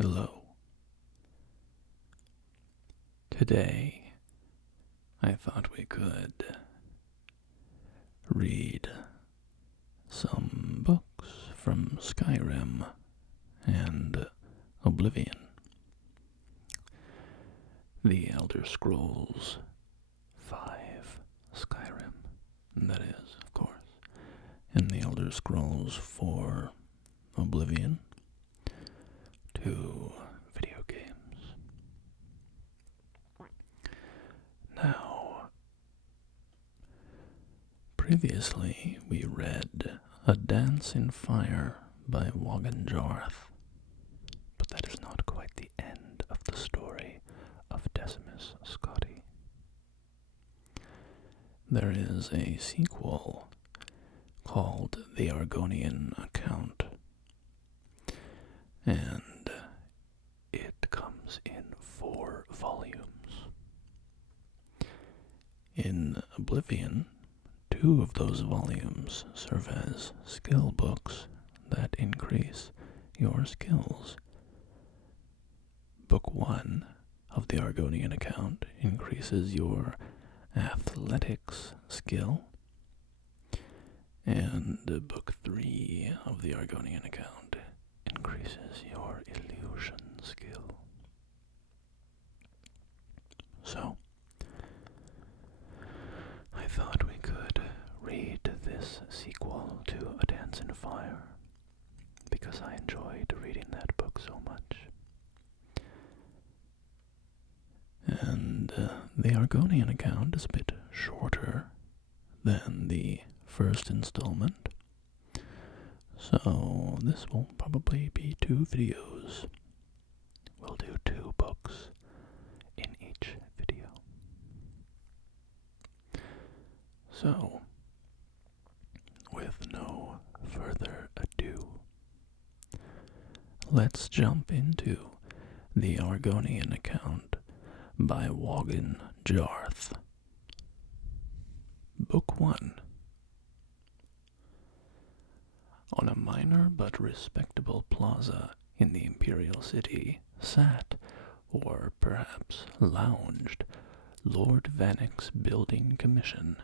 Hello. Today, I thought we could read some books from Skyrim and Oblivion. The Elder Scrolls 5 Skyrim, that is, of course, and the Elder Scrolls 4 Oblivion, 2 video games. Now, previously we read A Dance in Fire by Waughin Jarth, but that is not quite the end of the story of Decimus Scotty. There is a sequel called The Argonian Account, and it comes in 4 volumes. In Oblivion, 2 of those volumes serve as skill books that increase your skills. Book 1 of the Argonian Account increases your athletics skill, and Book 3 of the Argonian Account increases your illusion skill. So, I thought we could read this sequel to A Dance in Fire, because I enjoyed reading that book so much. And the Argonian Account is a bit shorter than the first installment, so this will probably be 2 videos. We'll do 2 books in each video. So, with no further ado, let's jump into the Argonian Account by Waughin Jarth. Book 1. On a minor but respectable plaza in the imperial city sat, or perhaps lounged, Lord Vannick's building commission.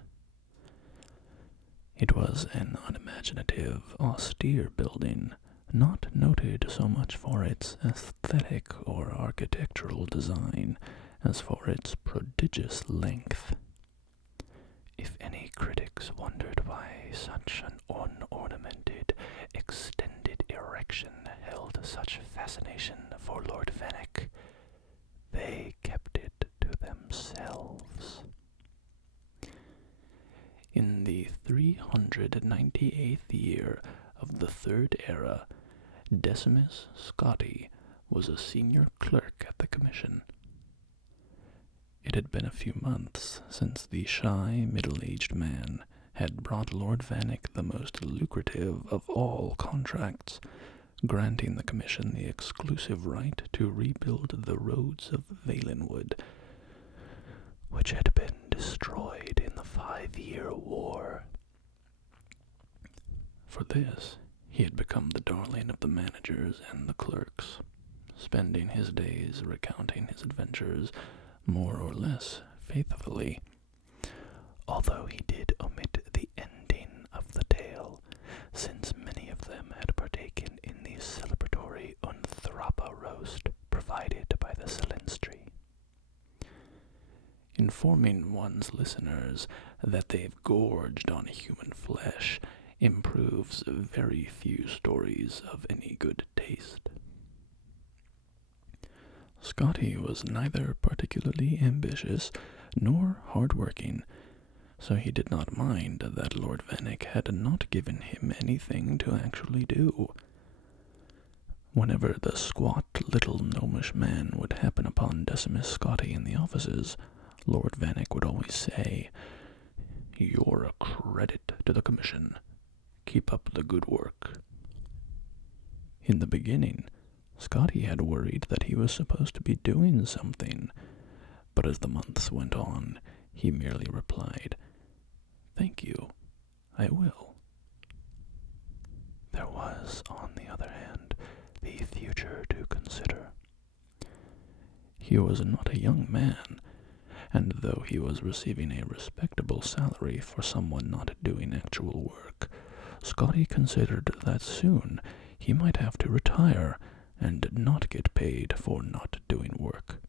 It was an unimaginative, austere building, not noted so much for its aesthetic or architectural design as for its prodigious length. If any critics wondered why such an unornamented, extended erection held such fascination for Lord Vannick, they kept it to themselves. In the 398th year of the Third Era, Decimus Scotty was a senior clerk at the commission. It had been a few months since the shy, middle-aged man had brought Lord Vannick the most lucrative of all contracts, granting the commission the exclusive right to rebuild the roads of Valenwood, which had been destroyed in the 5-year war. For this, he had become the darling of the managers and the clerks, spending his days recounting his adventures more or less faithfully, although he did omit the ending of the tale, since many of them had partaken in the celebratory Unthrapa roast provided by the Silentry. Informing one's listeners that they've gorged on human flesh improves very few stories of any good taste. Scotty was neither particularly ambitious nor hard-working, so he did not mind that Lord Vannick had not given him anything to actually do. Whenever the squat little gnomish man would happen upon Decimus Scotty in the offices, Lord Vannick would always say, "You're a credit to the commission. Keep up the good work." In the beginning, Scotty had worried that he was supposed to be doing something, but as the months went on, he merely replied, "Thank you, I will." There was, on the other hand, the future to consider. consider. He was not a young man, and though he was receiving a respectable salary for someone not doing actual work, Scotty considered that soon he might have to retire and not get paid for not doing work.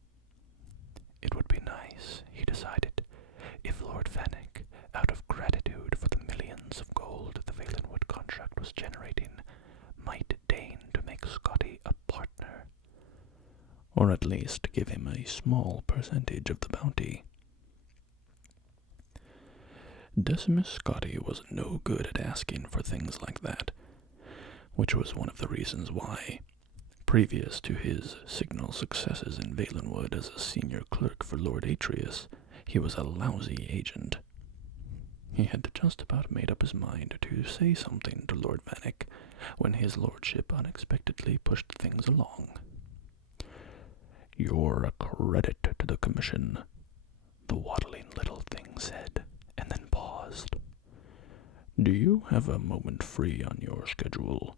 It would be nice, he decided, if Lord Vanek, out of gratitude for the millions of gold the Valenwood contract was generating, might deign to make Scotty a partner, or at least give him a small percentage of the bounty. Decimus Scotty was no good at asking for things like that, which was one of the reasons why, previous to his signal successes in Valenwood as a senior clerk for Lord Atreus, he was a lousy agent. He had just about made up his mind to say something to Lord Vanek when his lordship unexpectedly pushed things along. "You're a credit to the commission," the waddling little thing said, and then paused. "Do you have a moment free on your schedule?"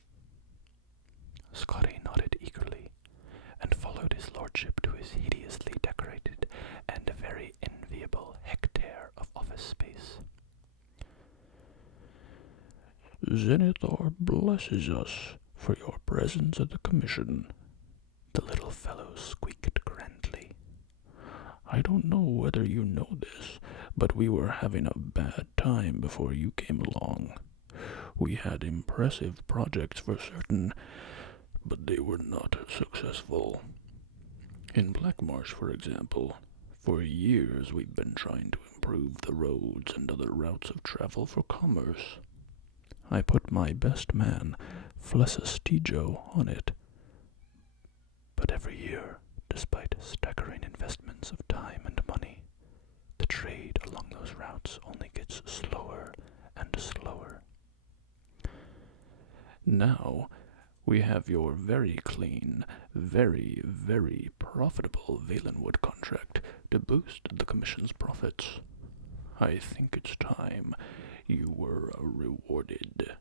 Scotty nodded eagerly, and followed his lordship to his hideously decorated and very enviable hectare of office space. "Zenithor blesses us for your presence at the commission," the little fellow squeaked grandly. "I don't know whether you know this, but we were having a bad time before you came along. We had impressive projects for certain, but they were not successful. In Black Marsh, for example, for years we've been trying to improve the roads and other routes of travel for commerce. I put my best man, Flessus Tijo, on it. But every year, despite staggering investments of time and money, the trade along those routes only gets slower and slower. Now, we have your very clean, very, very profitable Valenwood contract to boost the commission's profits. I think it's time you were rewarded."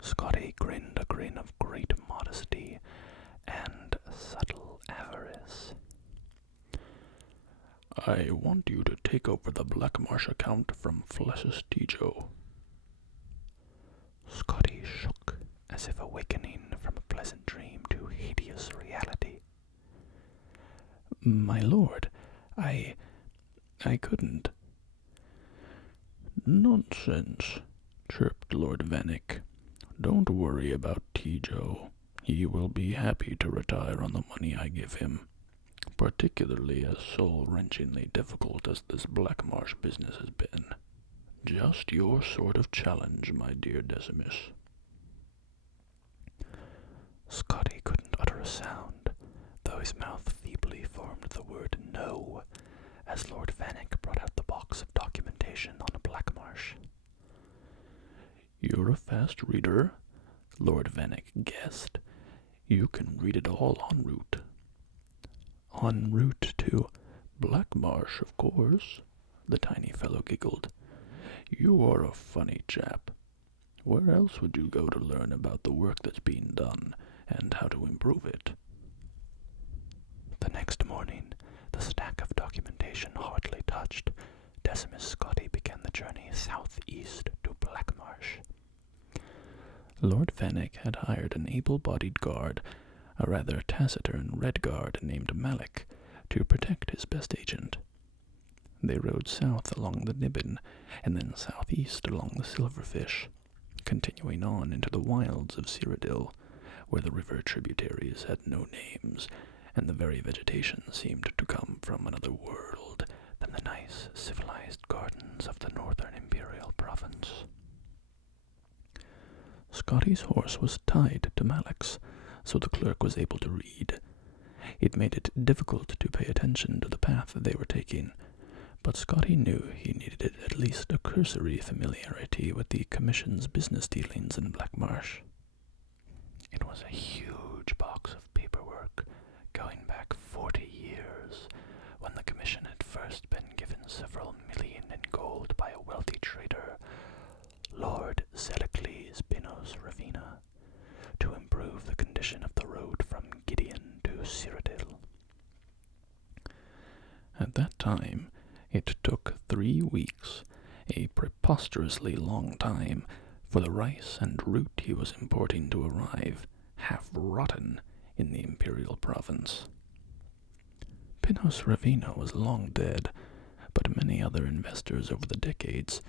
Scotty grinned a grin of great modesty and subtle avarice. "I want you to take over the Black Marsh account from Flessus Tijo." Scotty shook as if awakening from a pleasant dream to hideous reality. "My lord, I couldn't." "Nonsense," chirped Lord Vanek. "Don't worry about Tijo. He will be happy to retire on the money I give him, particularly as soul-wrenchingly difficult as this Black Marsh business has been. Just your sort of challenge, my dear Decimus." Scotty couldn't utter a sound, though his mouth feebly formed the word "no" as Lord Vanek brought out the box of documentation on a Black Marsh. "You're a fast reader," Lord Vanek guessed. "You can read it all en route." "En route to Black Marsh, of course," the tiny fellow giggled. "You are a funny chap. Where else would you go to learn about the work that's being done and how to improve it?" The next morning, the stack of documentation hardly touched, Decimus Scotty began the journey southeast to Black Marsh. Lord Vanek had hired an able-bodied guard, a rather taciturn red guard named Malik, to protect his best agent. They rode south along the Nibbin, and then southeast along the Silverfish, continuing on into the wilds of Cyrodiil, where the river tributaries had no names, and the very vegetation seemed to come from another world than the nice, civilized gardens of the northern imperial province. Scotty's horse was tied to Malik's, so the clerk was able to read. It made it difficult to pay attention to the path they were taking, but Scotty knew he needed at least a cursory familiarity with the commission's business dealings in Black Marsh. It was a huge box of paperwork, going back 40 years, when the commission had first been given several million in gold by a wealthy trader, Lord Zellicles Pinos Ravina, to improve the condition of the road At that time, it took 3 weeks, a preposterously long time, for the rice and root he was importing to arrive, half rotten, in the imperial province. Pinos Ravina was long dead, but many other investors over the decades,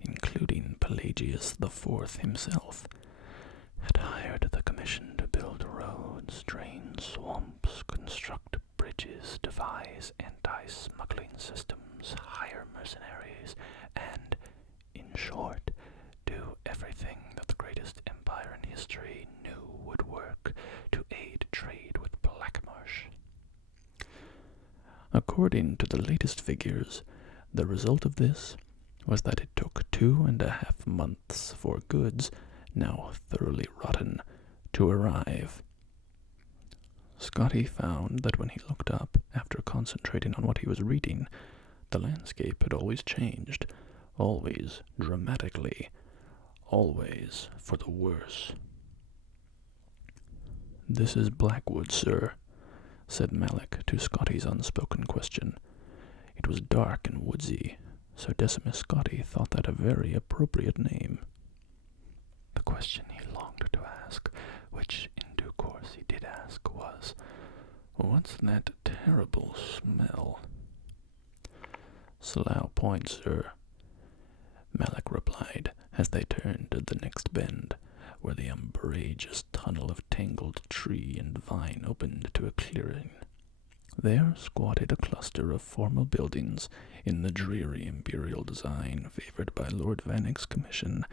including Pelagius IV himself, had hired the commission to build roads, drain swamps, construct bridges, devise anti-smuggling systems, hire mercenaries, and, in short, do everything that the greatest empire in history knew would work to aid trade with Black Marsh. According to the latest figures, the result of this was that it took 2.5 months for goods, now thoroughly rotten, to arrive. Scotty found that when he looked up, after concentrating on what he was reading, the landscape had always changed, always dramatically, always for the worse. "This is Blackwood, sir," said Malik to Scotty's unspoken question. It was dark and woodsy, so Decimus Scotty thought that a very appropriate name. The question he longed to ask, which in due course he did ask, was, "What's that terrible smell?" "Slough Point, sir," Malik replied as they turned at the next bend, where the umbrageous tunnel of tangled tree and vine opened to a clearing. There squatted a cluster of formal buildings in the dreary imperial design favored by Lord Vannick's commission,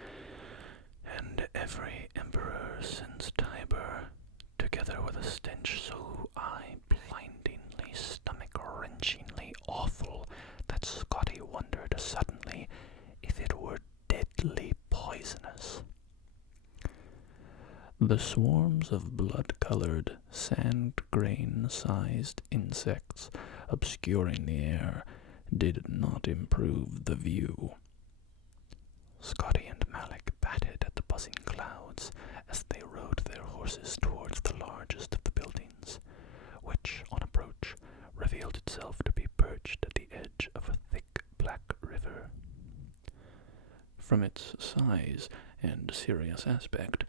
and every emperor since Tiber, together with a stench so eye-blindingly, stomach-wrenchingly awful that Scotty wondered suddenly if it were deadly poisonous. The swarms of blood-colored, sand-grain-sized insects obscuring the air did not improve the view. Scotty and Malik batted at the buzzing clouds as they rode their horses towards the largest of the buildings, which, on approach, revealed itself to be perched at the edge of a thick black river. From its size and serious aspect,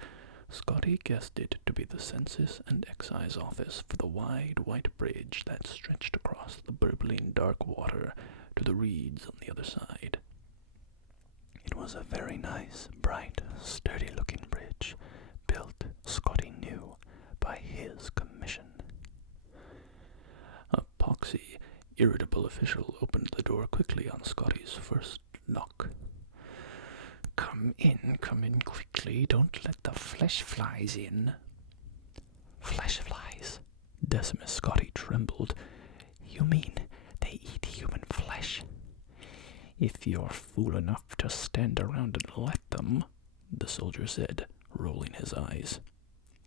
Scotty guessed it to be the Census and Excise Office for the wide white bridge that stretched across the burbling dark water to the reeds on the other side. It was a very nice, bright, sturdy-looking bridge, built, Scotty knew, by his commission. A poxy, irritable official opened the door quickly on Scotty's first knock. Come in quickly. Don't let the flesh flies in." "Flesh flies?" Decimus Scotty trembled. "You mean they eat human flesh?" "If you're fool enough to stand around and let them," the soldier said, rolling his eyes.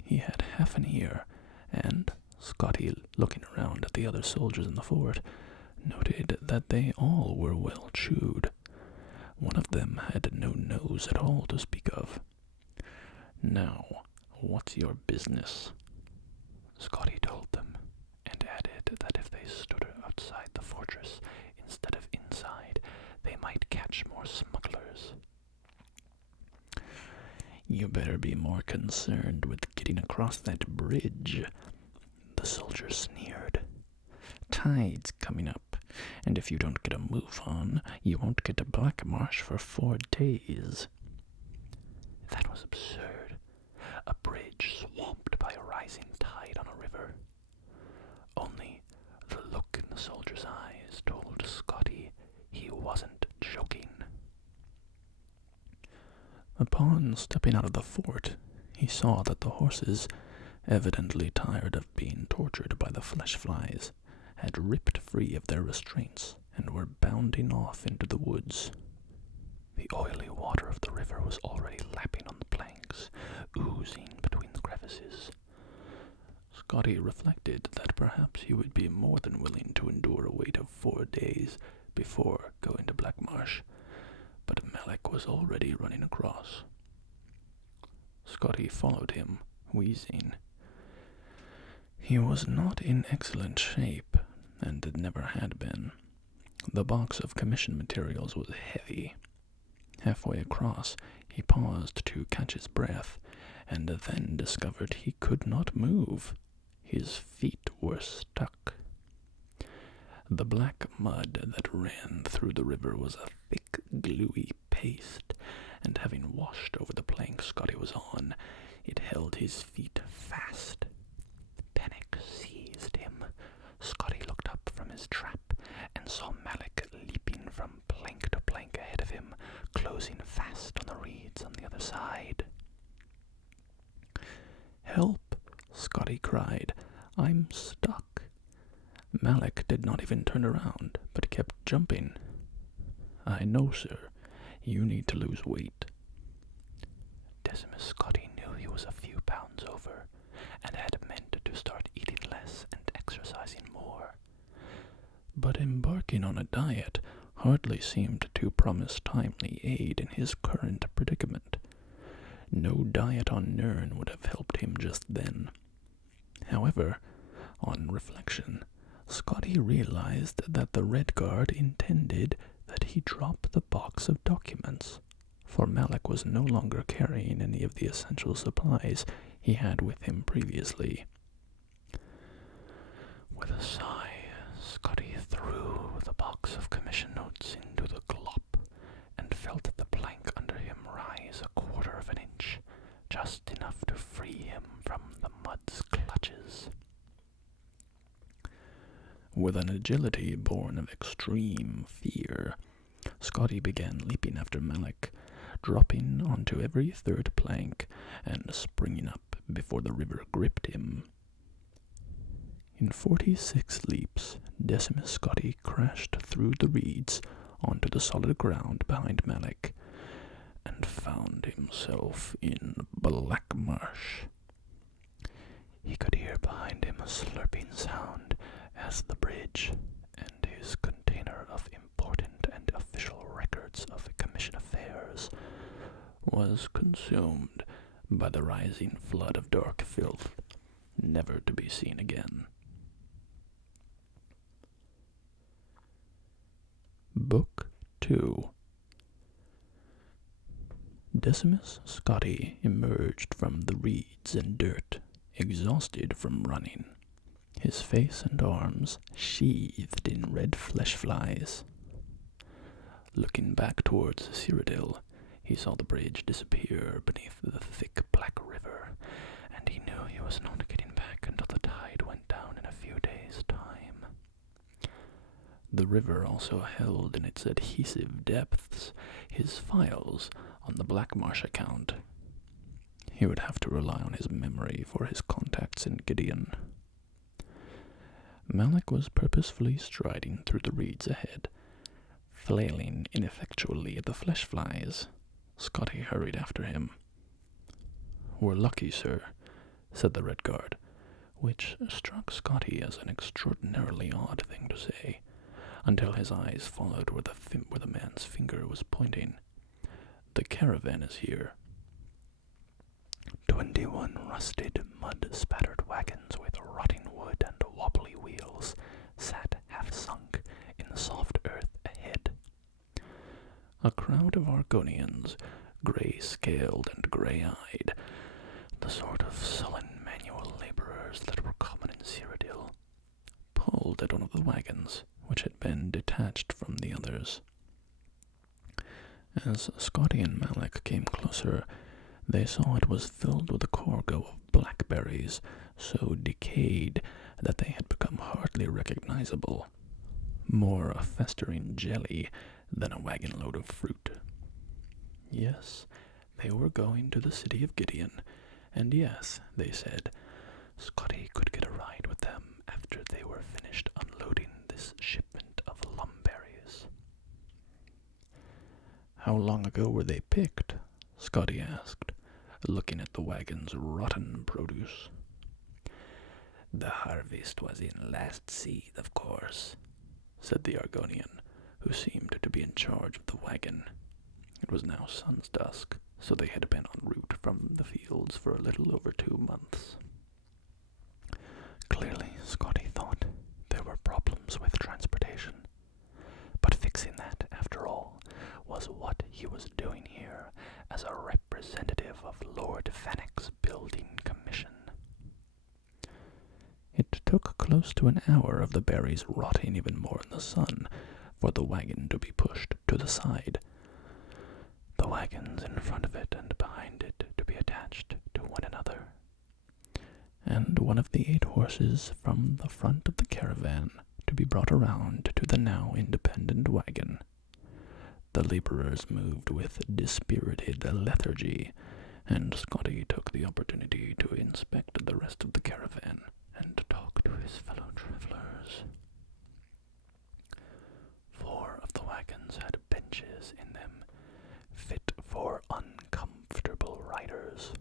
He had half an ear, and Scotty, looking around at the other soldiers in the fort, noted that they all were well chewed. One of them had no nose at all to speak of. "Now, what's your business?" Scotty told them, and added that if they stood outside the fortress instead of inside, they might catch more smugglers. "You better be more concerned with getting across that bridge," the soldier sneered. "Tide's coming up, and if you don't get a move on, you won't get to Black Marsh for 4 days. That was absurd. A bridge swamped by a rising tide on a river. Only the look in the soldier's eyes told Scotty he wasn't joking. Upon stepping out of the fort, he saw that the horses, evidently tired of being tortured by the flesh flies, had ripped free of their restraints and were bounding off into the woods. The oily water of the river was already lapping on the planks, oozing between the crevices. Scotty reflected that perhaps he would be more than willing to endure a wait of 4 days before going to Black Marsh, but Malik was already running across. Scotty followed him, wheezing. He was not in excellent shape, and it never had been. The box of commission materials was heavy. Halfway across, he paused to catch his breath, and then discovered he could not move. His feet were stuck. The black mud that ran through the river was a thick, gluey paste, and having washed over the plank Scotty was on, it held his feet fast. Panic seized him. Scotty looked up from his trap and saw Malik leaping from plank to plank ahead of him, closing fast on the reeds on the other side. "Help!" Scotty cried. "I'm stuck." Malik did not even turn around, but kept jumping. "I know, sir. You need to lose weight." Decimus Scotty knew he was a few pounds over, and had meant to start eating less and exercising more. But embarking on a diet hardly seemed to promise timely aid in his current predicament. No diet on Nirn would have helped him just then. However, on reflection, Scotty realized that the Red Guard intended that he drop the box of documents, for Malik was no longer carrying any of the essential supplies he had with him previously. With a sigh, Scotty threw the box of commission notes into the glop, and felt the plank under him rise a quarter of an inch, just enough to free him from the mud's clutches. With an agility born of extreme fear, Scotty began leaping after Malik, dropping onto every third plank and springing up before the river gripped him. In 46 leaps, Decimus Scotty crashed through the reeds onto the solid ground behind Malik, and found himself in Black Marsh. He could hear behind him a slurping sound as the bridge and his container of important and official records of commission affairs was consumed by the rising flood of dark filth, never to be seen again. Book 2. Decimus Scotty emerged from the reeds and dirt, exhausted from running, his face and arms sheathed in red flesh flies. Looking back towards Cyrodiil, he saw the bridge disappear beneath the thick black river, and he knew he was not getting back until the tide went down in a few days' time. The river also held in its adhesive depths his files on the Black Marsh account. He would have to rely on his memory for his contacts in Gideon. Malik was purposefully striding through the reeds ahead, flailing ineffectually at the flesh flies. Scotty hurried after him. "We're lucky, sir," said the Red Guard, which struck Scotty as an extraordinarily odd thing to say, until his eyes followed where the man's finger was pointing. "The caravan is here." 21 rusted, mud-spattered wagons with rotting wood and wobbly wheels sat half-sunk in the soft earth ahead. A crowd of Argonians, grey-scaled and grey-eyed, the sort of sullen manual laborers that were common in Cyrodiil, pulled at one of the wagons, which had been detached from the others. As Scotty and Malik came closer, they saw it was filled with a cargo of blackberries, so decayed that they had become hardly recognizable, more a festering jelly than a wagon load of fruit. Yes, they were going to the city of Gideon, and yes, they said, Scotty could get a ride with them after they were finished unloading this shipment of lumberries. "How long ago were they picked?" Scotty asked, looking at the wagon's rotten produce. "The harvest was in last seed, of course," said the Argonian, who seemed to be in charge of the wagon. It was now sun's dusk, so they had been en route from the fields for a little over 2 months. Clearly, Scotty thought, there were problems with transportation. But fixing that, after all, was what he was doing here as a representative of Lord Fennec's building commission. It took close to an hour of the berries rotting even more in the sun for the wagon to be pushed to the side. The wagons in front of it and behind it to be attached to one another, and one of the 8 horses from the front of the caravan to be brought around to the now independent wagon. The laborers moved with dispirited lethargy, and Scotty took the opportunity to inspect the rest of the caravan and talk to his fellow travelers. 4 of the wagons had benches in them, fit for uncomfortable riders.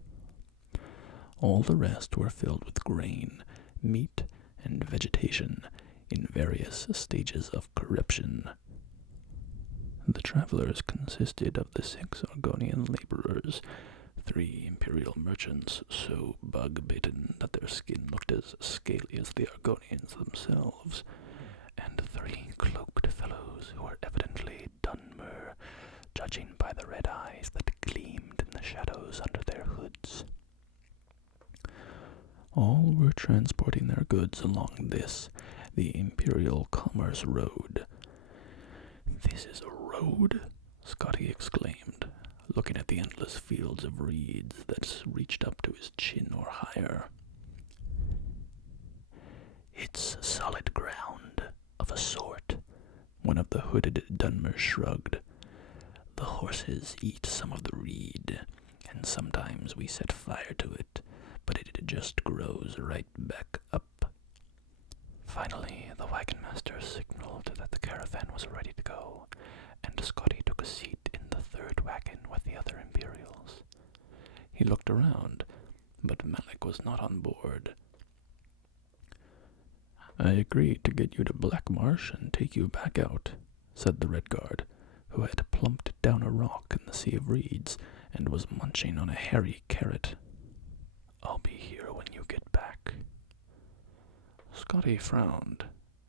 All the rest were filled with grain, meat, and vegetation in various stages of corruption. The travelers consisted of the 6 Argonian laborers, 3 imperial merchants so bug-bitten that their skin looked as scaly as the Argonians themselves, and 3 cloaked fellows who were evidently Dunmer, judging by the red eyes that gleamed in the shadows under their hoods. All were transporting their goods along this, the Imperial Commerce Road. "This is a road?" Scotty exclaimed, looking at the endless fields of reeds that reached up to his chin or higher. "It's solid ground, of a sort," one of the hooded Dunmers shrugged. "The horses eat some of the reed, and sometimes we set fire to it, but it just grows right back up." Finally, the wagon master signaled that the caravan was ready to go, and Scotty took a seat in the 3rd wagon with the other Imperials. He looked around, but Malik was not on board. "I agreed to get you to Black Marsh and take you back out," said the Red Guard, who had plumped down a rock in the sea of reeds and was munching on a hairy carrot. "I'll be here when you get back." Scotty frowned,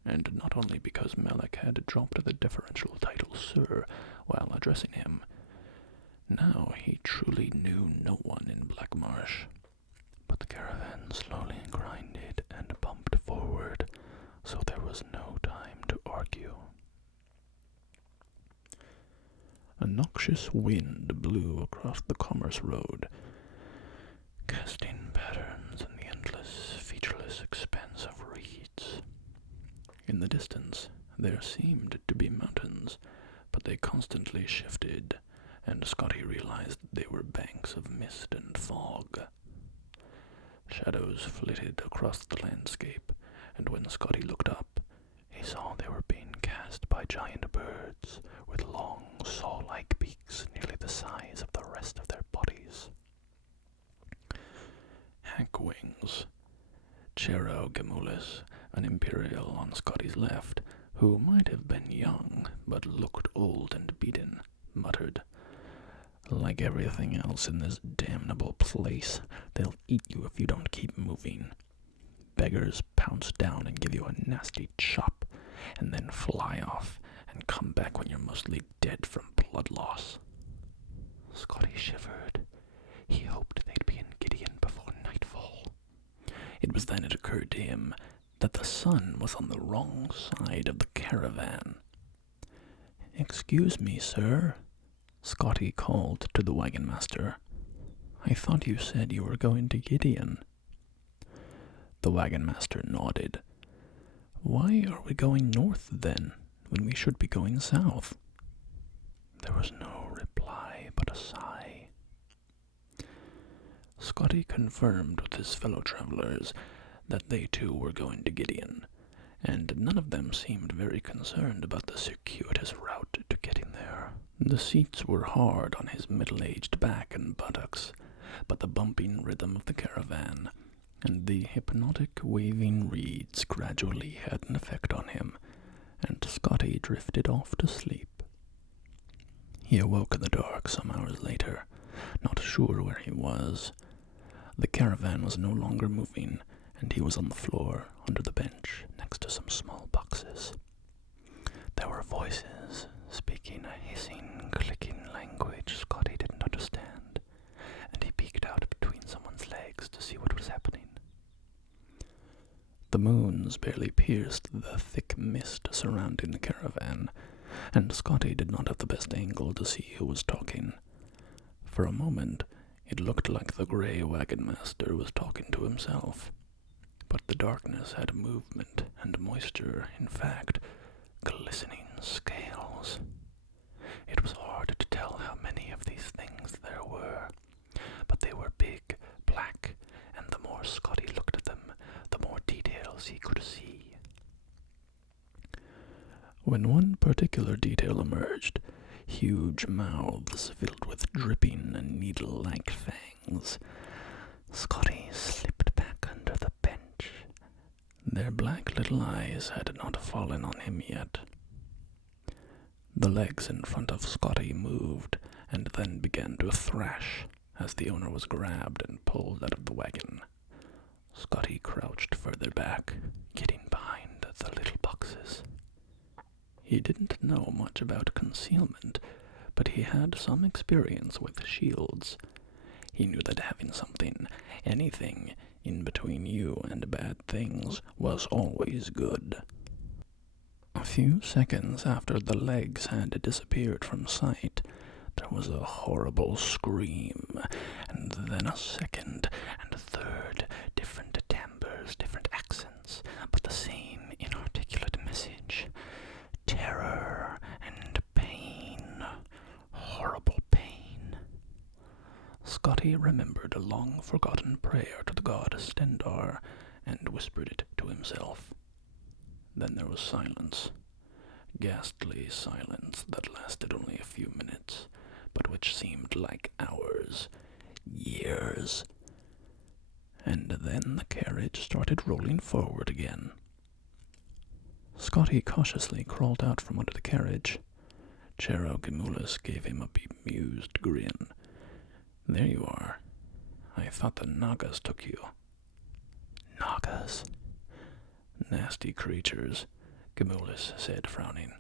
and not only because Malik had dropped the deferential title Sir while addressing him. Now he truly knew no one in Black Marsh. But the caravan slowly grinded and bumped forward, so there was no time to argue. A noxious wind blew across the Commerce Road, casting patterns in the endless, featureless expanse of reeds. In the distance, there seemed to be mountains, but they constantly shifted, and Scotty realized they were banks of mist and fog. Shadows flitted across the landscape, and when Scotty looked up, he saw they were being cast by giant birds with long, saw-like beaks nearly the size of the rest of their bodies. Hack wings. Chero Gemulis, an Imperial on Scotty's left, who might have been young but looked old and beaten, muttered, "Like everything else in this damnable place, they'll eat you if you don't keep moving. Beggars pounce down and give you a nasty chop, and then fly off and come back when you're mostly dead from blood loss." Scotty shivered. He hoped they'd be in Gideon before nightfall. It was then it occurred to him that the sun was on the wrong side of the caravan. "Excuse me, sir," Scotty called to the wagon master. "I thought you said you were going to Gideon." The wagon master nodded. "Why are we going north, then, when we should be going south?" There was no reply but a sigh. Scotty confirmed with his fellow travelers that they too were going to Gideon, and none of them seemed very concerned about the circuitous route to getting there. The seats were hard on his middle-aged back and buttocks, but the bumping rhythm of the caravan and the hypnotic waving reeds gradually had an effect on him, and Scotty drifted off to sleep. He awoke in the dark some hours later, not sure where he was. The caravan was no longer moving, and he was on the floor under the bench next to some small boxes. There were voices speaking a hissing, clicking language Scotty didn't understand, and he peeked out between someone's legs to see what was happening. The moons barely pierced the thick mist surrounding the caravan, and Scotty did not have the best angle to see who was talking. For a moment, it looked like the gray wagon master was talking to himself, but the darkness had movement and moisture, in fact, glistening scales. It was hard to tell how many of these things there were, but they were big, black, and the more Scotty looked at them, the more details he could see. When one particular detail emerged, huge mouths filled with dripping and needle-like fangs, Scotty slipped back under the bench. Their black little eyes had not fallen on him yet. The legs in front of Scotty moved and then began to thrash as the owner was grabbed and pulled out of the wagon. Scotty crouched further back, getting behind the little boxes. He didn't know much about concealment, but he had some experience with shields. He knew that having something, anything, in between you and bad things was always good. A few seconds after the legs had disappeared from sight, there was a horrible scream, and then a second and a third, different timbres, different accents, but the same inarticulate message. Terror and pain. Horrible pain. Scotty remembered a long-forgotten prayer to the god Stendar and whispered it to himself. Then there was silence. Ghastly silence that lasted only a few minutes, but which seemed like hours, years. And then the carriage started rolling forward again. Scotty cautiously crawled out from under the carriage. Chero Gemulus gave him a bemused grin. There you are. I thought the Nagas took you. Nagas? Nasty creatures, Gemulus said, frowning.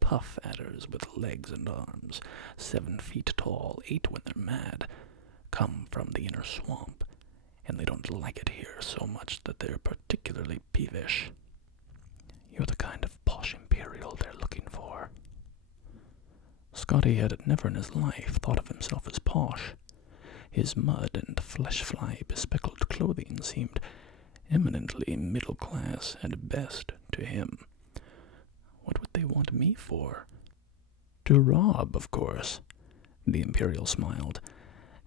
Puff adders with legs and arms, 7 feet tall, 8 when they're mad, come from the inner swamp, and they don't like it here so much that they're particularly peevish. You're the kind of posh imperial they're looking for. Scotty had never in his life thought of himself as posh. His mud and flesh-fly bespeckled clothing seemed eminently middle class at best to him. What would they want me for? To rob, of course, the Imperial smiled,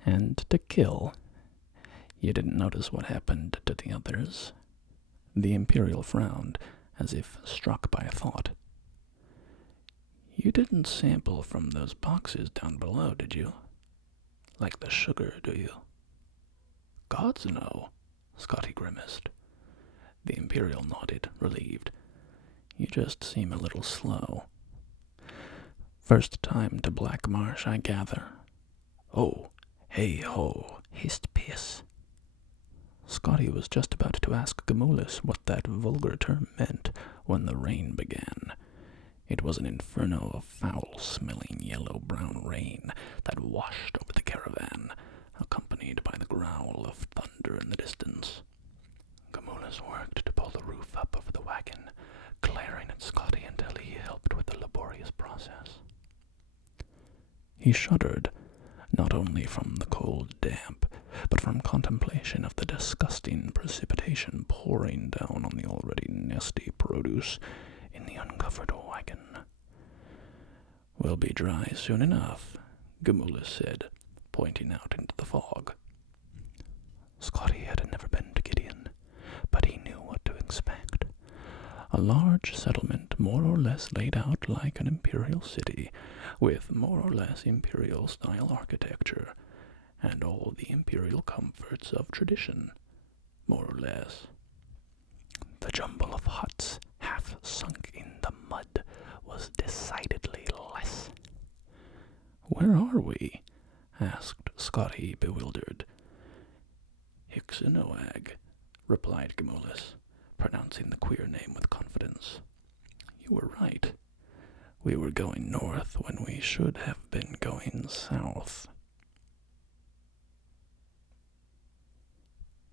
and to kill. You didn't notice what happened to the others? The Imperial frowned, as if struck by a thought. You didn't sample from those boxes down below, did you? Like the sugar, do you? Gods no, Scotty grimaced. The Imperial nodded, relieved. You just seem a little slow. First time to Black Marsh, I gather. Oh, hey-ho, hist-piss. Scotty was just about to ask Gemulus what that vulgar term meant when the rain began. It was an inferno of foul-smelling yellow-brown rain that washed over the caravan, accompanied by the growl of thunder in the distance. Gemulus worked to pull the roof up over the wagon, glaring at Scotty until he helped with the laborious process. He shuddered, not only from the cold damp, but from contemplation of the disgusting precipitation pouring down on the already nasty produce in the uncovered wagon. We'll be dry soon enough, Gemulus said, pointing out into the fog. Scotty had never been to Gideon, but he knew what to expect. A large settlement more or less laid out like an imperial city, with more or less imperial-style architecture, and all the imperial comforts of tradition, more or less. The jumble of huts, half sunk in the mud, was decidedly less. Where are we? Asked Scotty, bewildered. Hixinoag, replied Gemulus, pronouncing the queer name with confidence. You were right. We were going north when we should have been going south.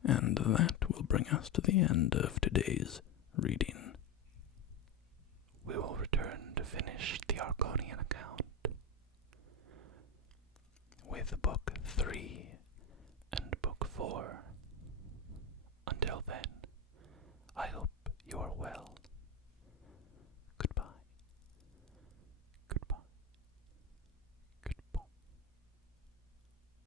And that will bring us to the end of today's reading. We will return to finish the Argonian Account with Book 3 and Book 4. Until then, I hope you are well.